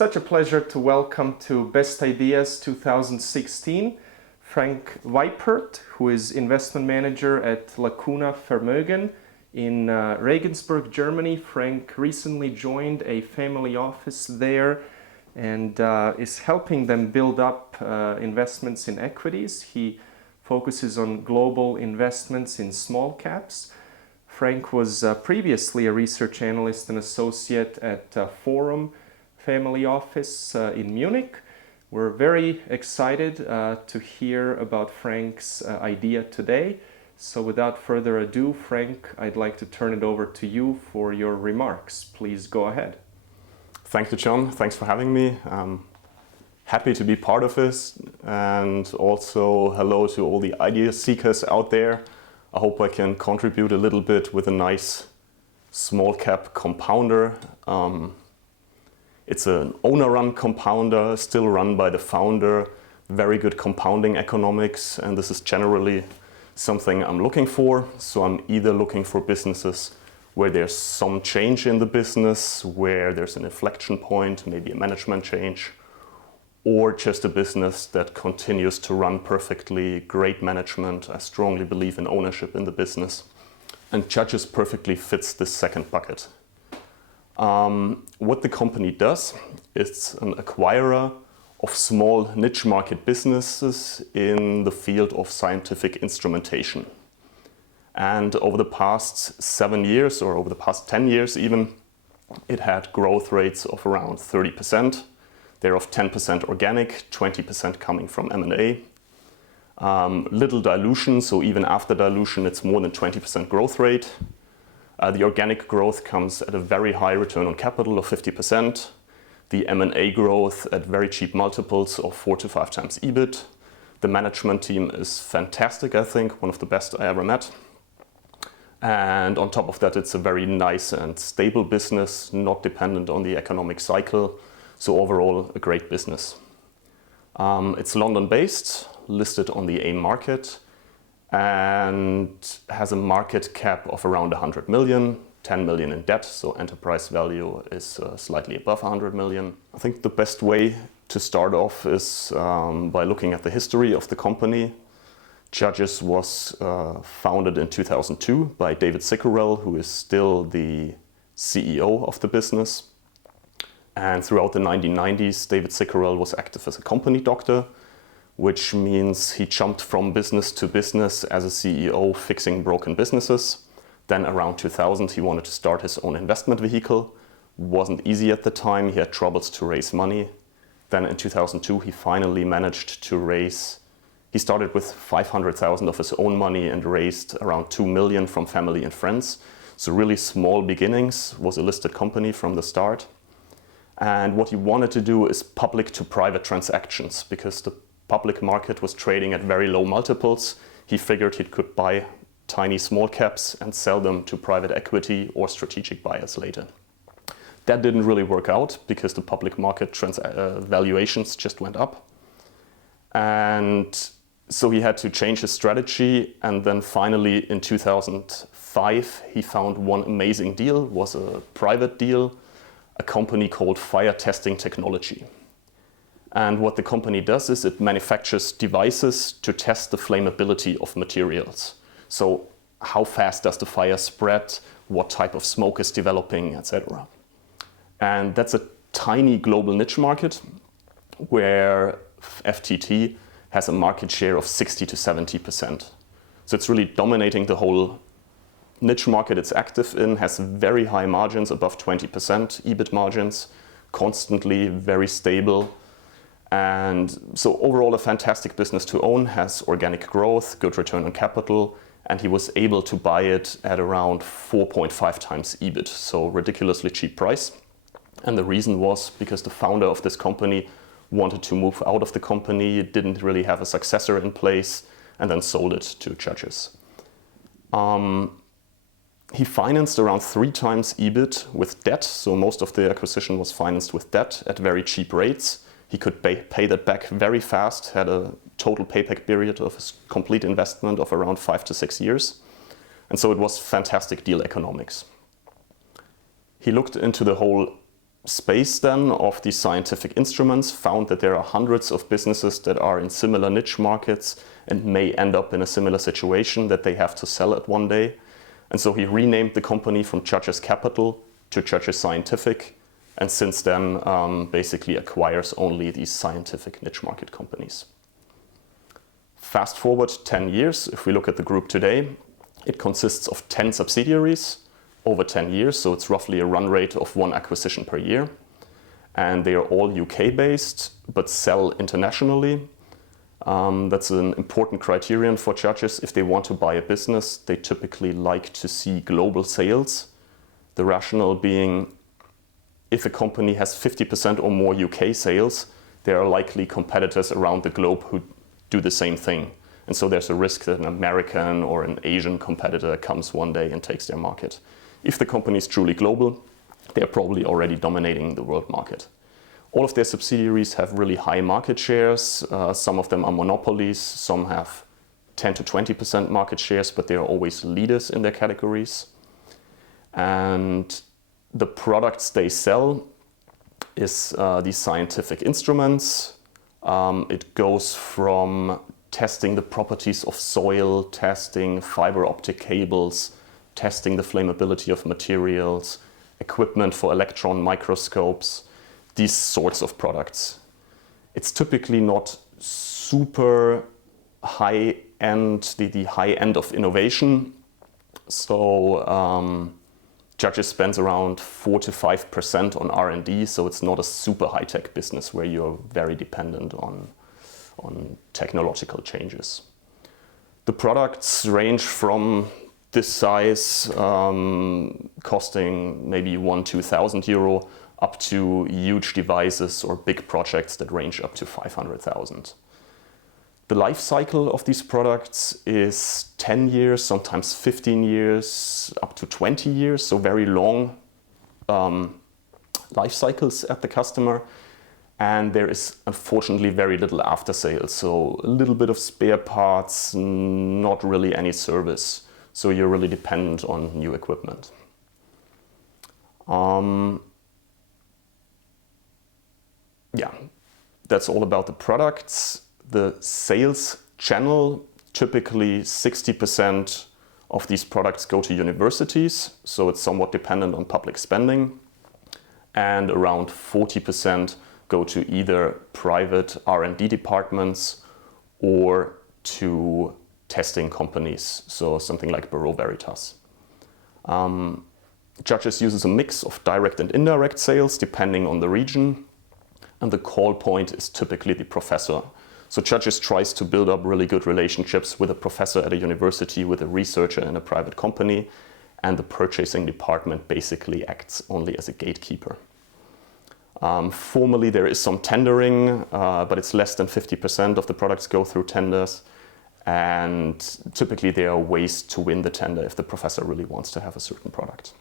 Such a pleasure to welcome to Best Ideas 2016 Frank Weippert, who is investment manager at Lacuna Vermögen in Regensburg, Germany. Frank recently joined a family office there and is helping them build up investments in equities. He focuses on global investments in small caps. Frank was previously a research analyst and associate at Forum family office in Munich. We're very excited to hear about Frank's idea today. So without further ado, Frank, I'd like to turn it over to you for your remarks. Please go ahead. Thank you, John. Thanks for having me. I'm happy to be part of this, and also hello to all the idea seekers out there. I hope I can contribute a little bit with a nice small cap compounder. It's an owner-run compounder, still run by the founder, very good compounding economics, and this is generally something I'm looking for. So I'm either looking for businesses where there's some change in the business, where there's an inflection point, maybe a management change, or just a business that continues to run perfectly, great management. I strongly believe in ownership in the business. And Judges perfectly fits this second bucket. What the company does, it's an acquirer of small niche market businesses in the field of scientific instrumentation. And over the past 7 years, or over the past 10 years even, it had growth rates of around 30%. Thereof 10% organic, 20% coming from M&A. Little dilution, so even after dilution, it's more than 20% growth rate. The organic growth comes at a very high return on capital of 50%. The M&A growth at very cheap multiples of 4 to 5 times EBIT. The management team is fantastic, I think, one of the best I ever met. And on top of that, it's a very nice and stable business, not dependent on the economic cycle. So overall, a great business. It's London-based, listed on the AIM market, and has a market cap of around 100 million, 10 million in debt, so enterprise value is slightly above 100 million. I think the best way to start off is by looking at the history of the company. Judges was founded in 2002 by David Sickerell, who is still the CEO of the business. And throughout the 1990s, David Sickerell was active as a company doctor, which means he jumped from business to business as a CEO fixing broken businesses. Then around 2000, he wanted to start his own investment vehicle. Wasn't easy at the time, he had troubles to raise money. Then in 2002, he finally managed to raise, he started with 500,000 of his own money and raised around 2 million from family and friends. So really small beginnings, was a listed company from the start. And what he wanted to do is public to private transactions, because the public market was trading at very low multiples. He figured he could buy tiny small caps and sell them to private equity or strategic buyers later. That didn't really work out because the public market valuations just went up. And so he had to change his strategy. And then finally in 2005, he found one amazing deal, was a private deal, a company called Fire Testing Technology. And what the company does is it manufactures devices to test the flammability of materials. So how fast does the fire spread, what type of smoke is developing, etc. And that's a tiny global niche market where FTT has a market share of 60 to 70%. So it's really dominating the whole niche market it's active in, has very high margins, above 20% EBIT margins, constantly very stable. And so overall a fantastic business to own, has organic growth, good return on capital, and he was able to buy it at around 4.5 times EBIT, so ridiculously cheap price. And the reason was because the founder of this company wanted to move out of the company, didn't really have a successor in place, and then sold it to Judges. He financed around 3 times EBIT with debt, so most of the acquisition was financed with debt at very cheap rates. He could pay that back very fast, had a total payback period of his complete investment of around 5 to 6 years. And so it was fantastic deal economics. He looked into the whole space then of these scientific instruments, found that there are hundreds of businesses that are in similar niche markets and may end up in a similar situation that they have to sell it one day. And so he renamed the company from Judges Capital to Judges Scientific, and since then basically acquires only these scientific niche market companies. Fast forward 10 years, if we look at the group today, it consists of 10 subsidiaries over 10 years, so it's roughly a run rate of 1 acquisition per year. And they are all UK based, but sell internationally. That's an important criterion for Judges. If they want to buy a business, they typically like to see global sales. The rationale being, if a company has 50% or more UK sales, there are likely competitors around the globe who do the same thing. And so there's a risk that an American or an Asian competitor comes one day and takes their market. If the company is truly global, they're probably already dominating the world market. All of their subsidiaries have really high market shares. Some of them are monopolies. Some have 10 to 20% market shares, but they are always leaders in their categories. And the products they sell is these scientific instruments. It goes from testing the properties of soil, testing fiber optic cables, testing the flammability of materials, equipment for electron microscopes, these sorts of products. It's typically not super high end, the high end of innovation. So Judges spends around 4 to 5% on R&D, so it's not a super high-tech business where you're very dependent on technological changes. The products range from this size, costing maybe 1,000–2,000 euro, up to huge devices or big projects that range up to 500,000. The life cycle of these products is 10 years, sometimes 15 years, up to 20 years, so very long life cycles at the customer. And there is unfortunately very little after sales, so a little bit of spare parts, not really any service. So you're really dependent on new equipment. Yeah, that's all about the products. The sales channel, typically 60% of these products go to universities, so it's somewhat dependent on public spending. And around 40% go to either private R&D departments or to testing companies, so something like Bureau Veritas. Judges uses a mix of direct and indirect sales depending on the region, and the call point is typically the professor. So Judges tries to build up really good relationships with a professor at a university, with a researcher in a private company, and the purchasing department basically acts only as a gatekeeper. Formally, there is some tendering, but it's less than 50% of the products go through tenders. And typically there are ways to win the tender if the professor really wants to have a certain product.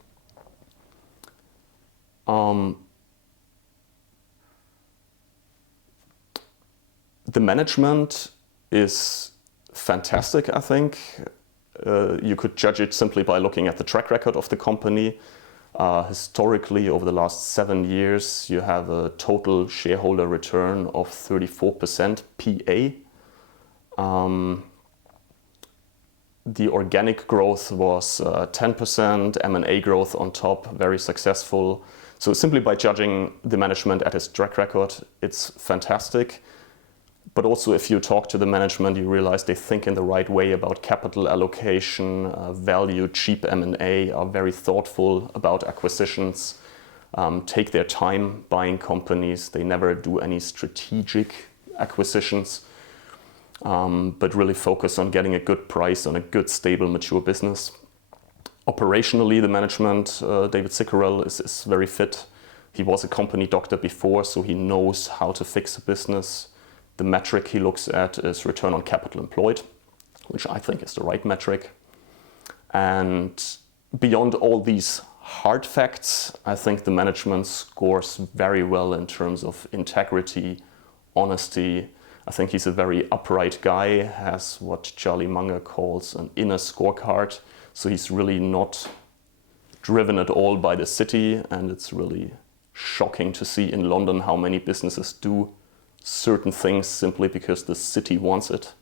The management is fantastic, I think. You could judge it simply by looking at the track record of the company. Historically, over the last 7 years, you have a total shareholder return of 34% PA. The organic growth was 10%, M&A growth on top, very successful. So simply by judging the management at its track record, it's fantastic. But also if you talk to the management, you realize they think in the right way about capital allocation, value, cheap M&A, are very thoughtful about acquisitions, take their time buying companies. They never do any strategic acquisitions, but really focus on getting a good price on a good, stable, mature business. Operationally, the management, David Sickerell, is very fit. He was a company doctor before, so he knows how to fix a business. The metric he looks at is return on capital employed, which I think is the right metric. And beyond all these hard facts, I think the management scores very well in terms of integrity, honesty. I think he's a very upright guy, has what Charlie Munger calls an inner scorecard. So he's really not driven at all by the city, and it's really shocking to see in London how many businesses do certain things simply because the city wants it.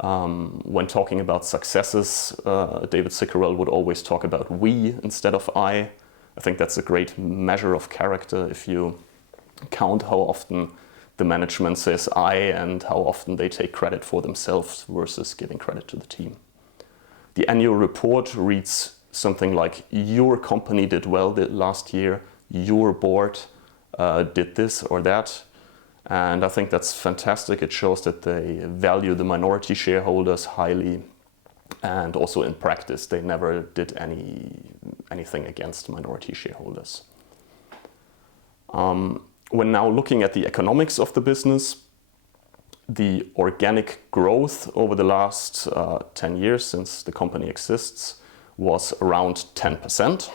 When talking about successes, David Sickerell would always talk about we instead of I. I think that's a great measure of character if you count how often the management says I and how often they take credit for themselves versus giving credit to the team. The annual report reads something like, your company did well last year, your board did this or that. And I think that's fantastic. It shows that they value the minority shareholders highly. And also in practice, they never did anything against minority shareholders. When now looking at the economics of the business, the organic growth over the last 10 years since the company exists was around 10%.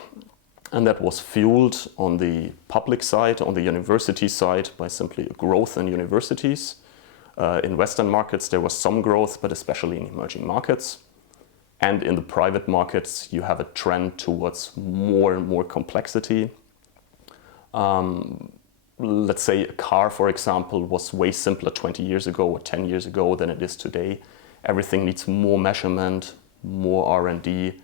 And that was fueled on the public side, on the university side, by simply growth in universities. In Western markets, there was some growth, but especially in emerging markets. And in the private markets, you have a trend towards more and more complexity. Let's say a car, for example, was way simpler 20 years ago or 10 years ago than it is today. Everything needs more measurement, more R&D.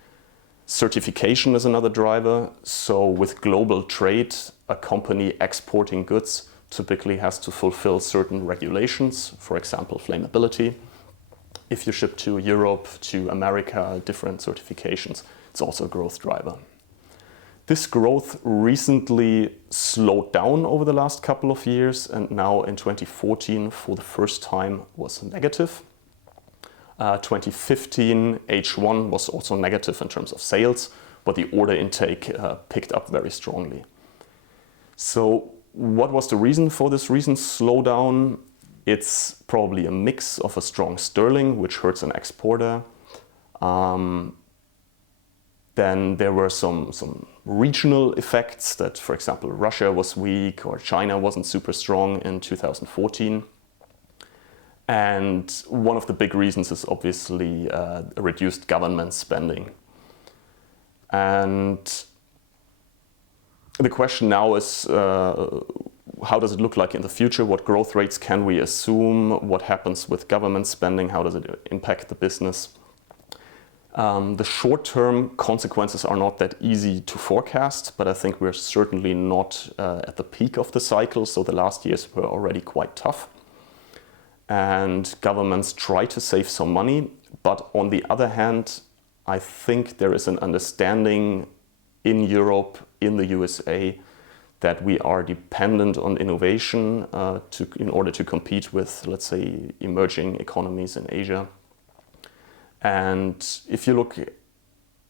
Certification is another driver. So with global trade, a company exporting goods typically has to fulfill certain regulations, for example, flammability. If you ship to Europe, to America, different certifications, it's also a growth driver. This growth recently slowed down over the last couple of years, and now in 2014, for the first time, was negative. 2015 H1 was also negative in terms of sales, but the order intake picked up very strongly. So what was the reason for this recent slowdown? It's probably a mix of a strong sterling, which hurts an exporter. Then there were some regional effects that, for example, Russia was weak or China wasn't super strong in 2014. And one of the big reasons is obviously reduced government spending. And the question now is, how does it look like in the future? What growth rates can we assume? What happens with government spending? How does it impact the business? The short-term consequences are not that easy to forecast, but I think we're certainly not at the peak of the cycle. So the last years were already quite tough. And governments try to save some money. But on the other hand, I think there is an understanding in Europe, in the USA, that we are dependent on innovation in order to compete with, let's say, emerging economies in Asia. And if you look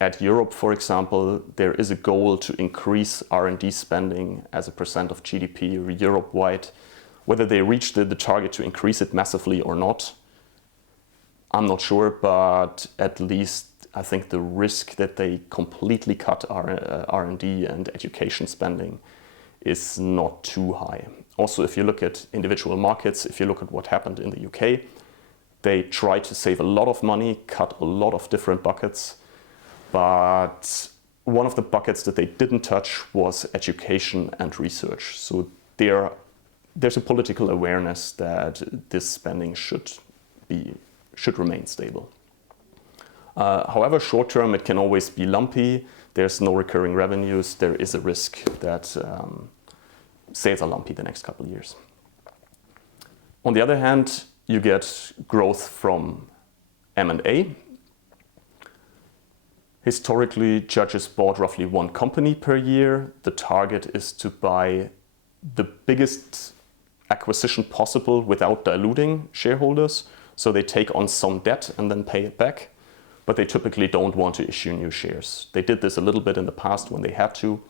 at Europe, for example, there is a goal to increase R&D spending as a percent of GDP Europe-wide. Whether they reach the target to increase it massively or not, I'm not sure, but at least I think the risk that they completely cut R&D and education spending is not too high. Also, if you look at individual markets, if you look at what happened in the UK, they tried to save a lot of money, cut a lot of different buckets, but one of the buckets that they didn't touch was education and research. So there's a political awareness that this spending should remain stable. However, short term, it can always be lumpy. There's no recurring revenues. There is a risk that sales are lumpy the next couple of years. On the other hand, you get growth from M&A. Historically, Judges bought roughly one company per year. The target is to buy the biggest acquisition possible without diluting shareholders. So they take on some debt and then pay it back. But they typically don't want to issue new shares. They did this a little bit in the past when they had to,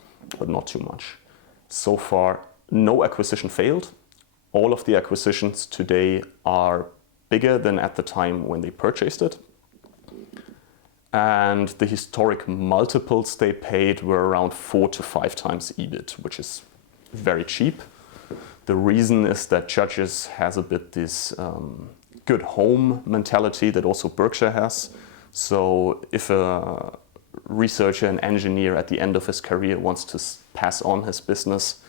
but not too much. So far, no acquisition failed. All of the acquisitions today are bigger than at the time when they purchased it. And the historic multiples they paid were around 4 to 5 times EBIT, which is very cheap. The reason is that Judges has a bit this good home mentality that also Berkshire has. So if a researcher, an engineer at the end of his career wants to pass on his business,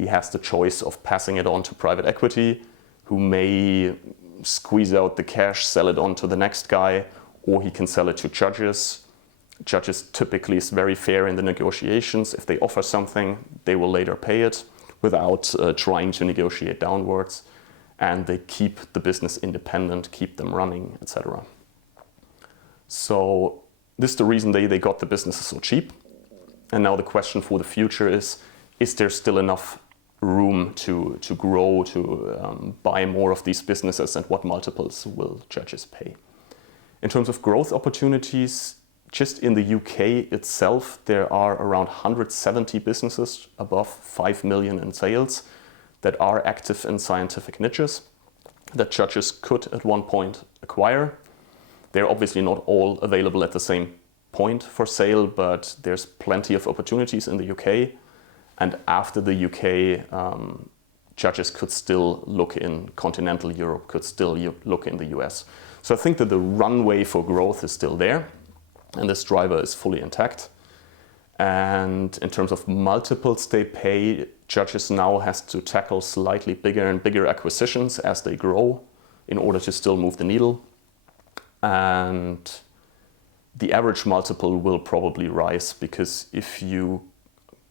he has the choice of passing it on to private equity, who may squeeze out the cash, sell it on to the next guy, or he can sell it to judges. Judges typically is very fair in the negotiations. If they offer something, they will later pay it without trying to negotiate downwards. And they keep the business independent, keep them running, etc. So this is the reason they got the businesses so cheap. And now the question for the future is there still enough room to grow, to buy more of these businesses, and what multiples will judges pay? In terms of growth opportunities, just in the UK itself, there are around 170 businesses above 5 million in sales that are active in scientific niches that judges could at one point acquire. They're obviously not all available at the same point for sale, but there's plenty of opportunities in the UK. And after the UK, judges could still look in continental Europe, could still look in the US. So I think that the runway for growth is still there, and this driver is fully intact. And in terms of multiples they pay, judges now has to tackle slightly bigger and bigger acquisitions as they grow in order to still move the needle. And the average multiple will probably rise, because if you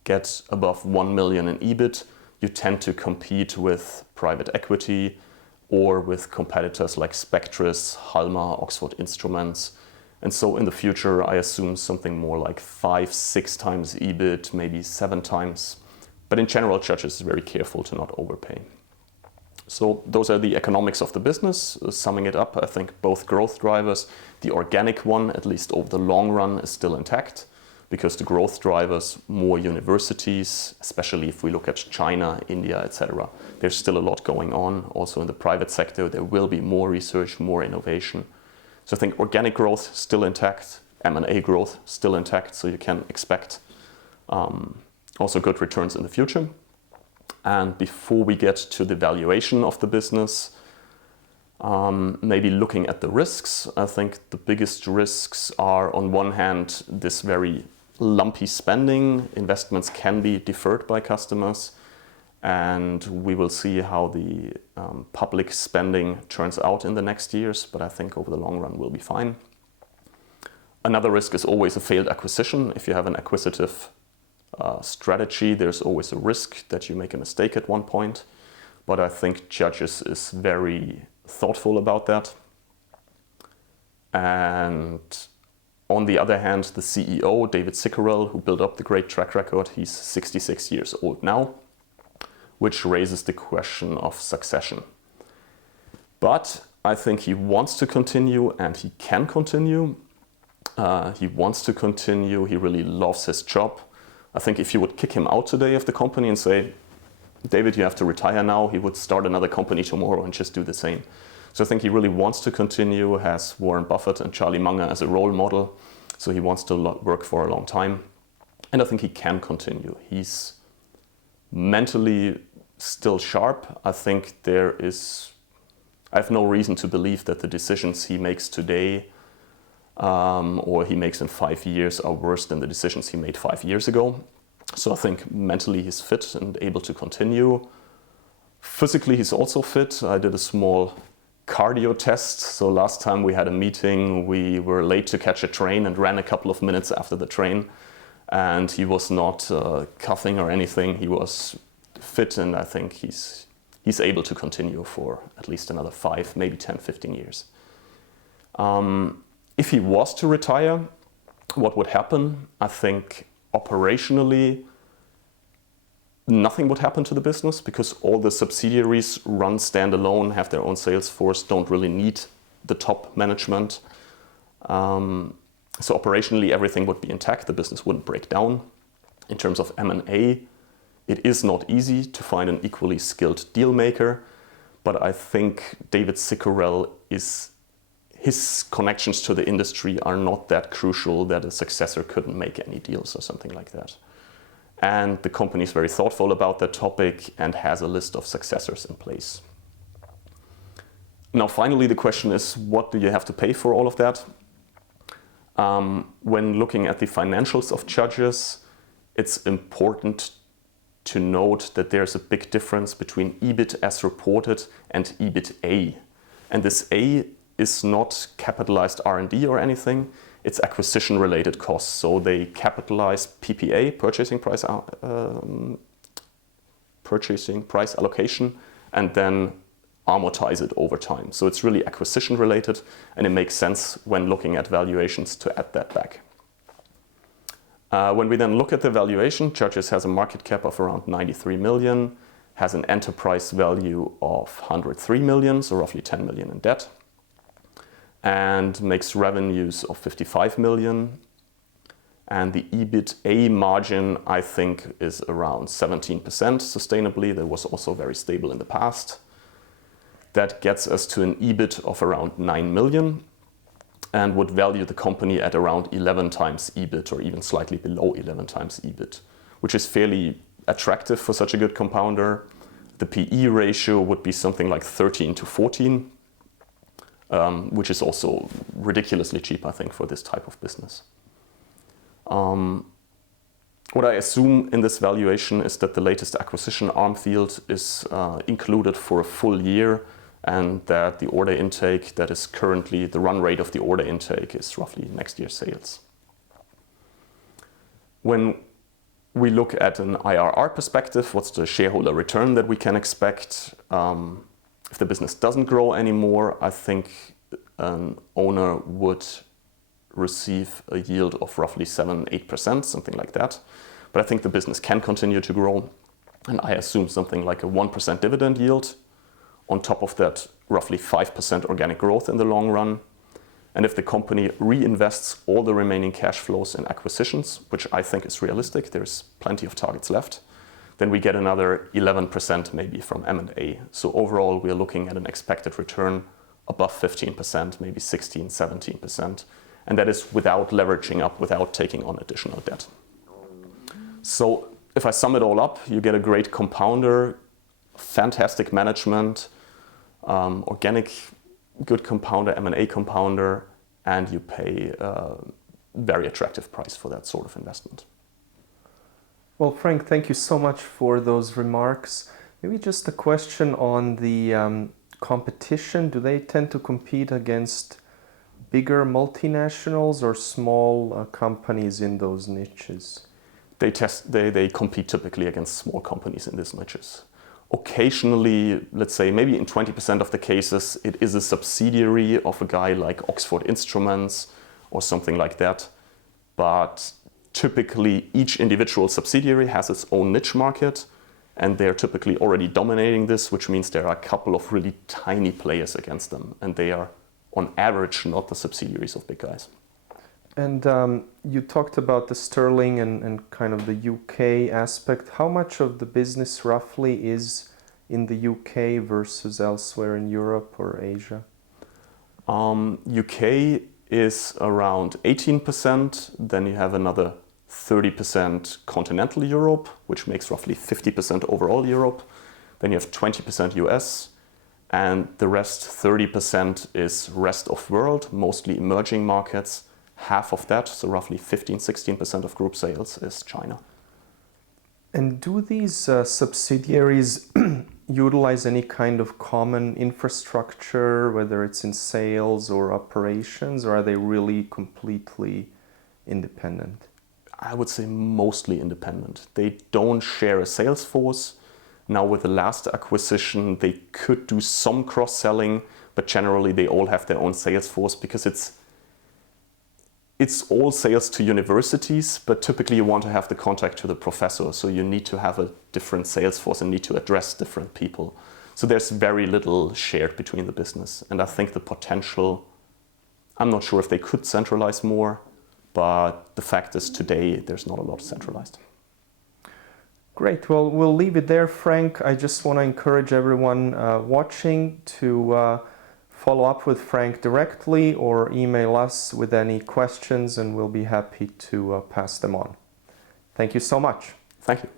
get above 1 million in EBIT, you tend to compete with private equity or with competitors like Spectris, Halma, Oxford Instruments. And so in the future, I assume something more like 5-6 times EBIT, maybe 7 times. But in general, judges are very careful to not overpay. So those are the economics of the business. Summing it up, I think both growth drivers, the organic one, at least over the long run, is still intact, because the growth drivers, more universities, especially if we look at China, India, etc., there's still a lot going on. Also in the private sector, there will be more research, more innovation. So I think organic growth still intact, M&A growth still intact, so you can expect also good returns in the future. And before we get to the valuation of the business, maybe looking at the risks, I think the biggest risks are, on one hand, this very lumpy spending. Investments can be deferred by customers, and we will see how the public spending turns out in the next years, but I think over the long run we'll be fine. Another risk is always a failed acquisition. If you have an acquisitive strategy, there's always a risk that you make a mistake at one point, but I think Judges is very thoughtful about that. And on the other hand, the CEO, David Cicurel, who built up the great track record, he's 66 years old now, which raises the question of succession. But I think he wants to continue, and he can continue. He wants to continue, he really loves his job. I think if you would kick him out today of the company and say, David, you have to retire now, he would start another company tomorrow and just do the same. So I think he really wants to continue, has Warren Buffett and Charlie Munger as a role model. So he wants to work for a long time. And I think he can continue. He's mentally still sharp. I think I have no reason to believe that the decisions he makes today or he makes in 5 years are worse than the decisions he made 5 years ago. So I think mentally he's fit and able to continue. Physically he's also fit. I did a small cardio test. So last time we had a meeting, we were late to catch a train and ran a couple of minutes after the train. And he was not coughing or anything. He was fit, and I think he's able to continue for at least another 5, maybe 10, 15 years. If he was to retire, what would happen? I think operationally, nothing would happen to the business, because all the subsidiaries run standalone, have their own sales force, don't really need the top management. So operationally, everything would be intact. The business wouldn't break down. In terms of M&A, it is not easy to find an equally skilled deal maker, but I think David Cicurel his connections to the industry are not that crucial that a successor couldn't make any deals or something like that. And the company is very thoughtful about that topic and has a list of successors in place. Now, finally, the question is, what do you have to pay for all of that? When looking at the financials of Judges, it's important to note that there's a big difference between EBIT as reported and EBITA. And this A is not capitalized R&D or anything, it's acquisition-related costs. So they capitalize PPA, purchasing price allocation, and then amortize it over time. So it's really acquisition-related, and it makes sense when looking at valuations to add that back. When we then look at the valuation, Judges has a market cap of around 93 million, has an enterprise value of 103 million, so roughly 10 million in debt, and makes revenues of 55 million. And the EBITA margin, I think, is around 17% sustainably. That was also very stable in the past. That gets us to an EBIT of around 9 million. And would value the company at around 11 times EBIT, or even slightly below 11 times EBIT, which is fairly attractive for such a good compounder. The PE ratio would be something like 13 to 14, which is also ridiculously cheap, I think, for this type of business. What I assume in this valuation is that the latest acquisition, Armfield, is included for a full year, and that the order intake that is currently the run rate of the order intake is roughly next year's sales. When we look at an IRR perspective, what's the shareholder return that we can expect? If the business doesn't grow anymore, I think an owner would receive a yield of roughly 7-8%, something like that. But I think the business can continue to grow, and I assume something like a 1% dividend yield. On top of that, roughly 5% organic growth in the long run. And if the company reinvests all the remaining cash flows in acquisitions, which I think is realistic, there's plenty of targets left, then we get another 11% maybe from M&A. So overall, we're looking at an expected return above 15%, maybe 16, 17%. And that is without leveraging up, without taking on additional debt. So if I sum it all up, you get a great compounder, fantastic management, organic good compounder, M&A compounder, and you pay a very attractive price for that sort of investment. Well, Frank, thank you so much for those remarks. Maybe just a question on the competition. Do they tend to compete against bigger multinationals or small companies in those niches? They compete typically against small companies in these niches. Occasionally, let's say maybe in 20% of the cases, it is a subsidiary of a guy like Oxford Instruments or something like that. But typically, each individual subsidiary has its own niche market, and they're typically already dominating this, which means there are a couple of really tiny players against them, and they are, on average, not the subsidiaries of big guys. And you talked about the sterling and kind of the UK aspect. How much of the business roughly is in the UK versus elsewhere in Europe or Asia? UK is around 18%. Then you have another 30% continental Europe, which makes roughly 50% overall Europe. Then you have 20% US. And the rest, 30%, is rest of world, mostly emerging markets. Half of that, so roughly 15-16% of group sales, is China. And do these subsidiaries utilize any kind of common infrastructure, whether it's in sales or operations, or are they really completely independent? I would say mostly independent. They don't share a sales force. Now with the last acquisition, they could do some cross-selling, but generally they all have their own sales force because it's all sales to universities, but typically you want to have the contact to the professor. So you need to have a different sales force and need to address different people. So there's very little shared between the business. And I think the potential, I'm not sure if they could centralize more, but the fact is today there's not a lot centralized. Great. Well, we'll leave it there, Frank. I just want to encourage everyone watching to follow up with Frank directly or email us with any questions, and we'll be happy to pass them on. Thank you so much. Thank you.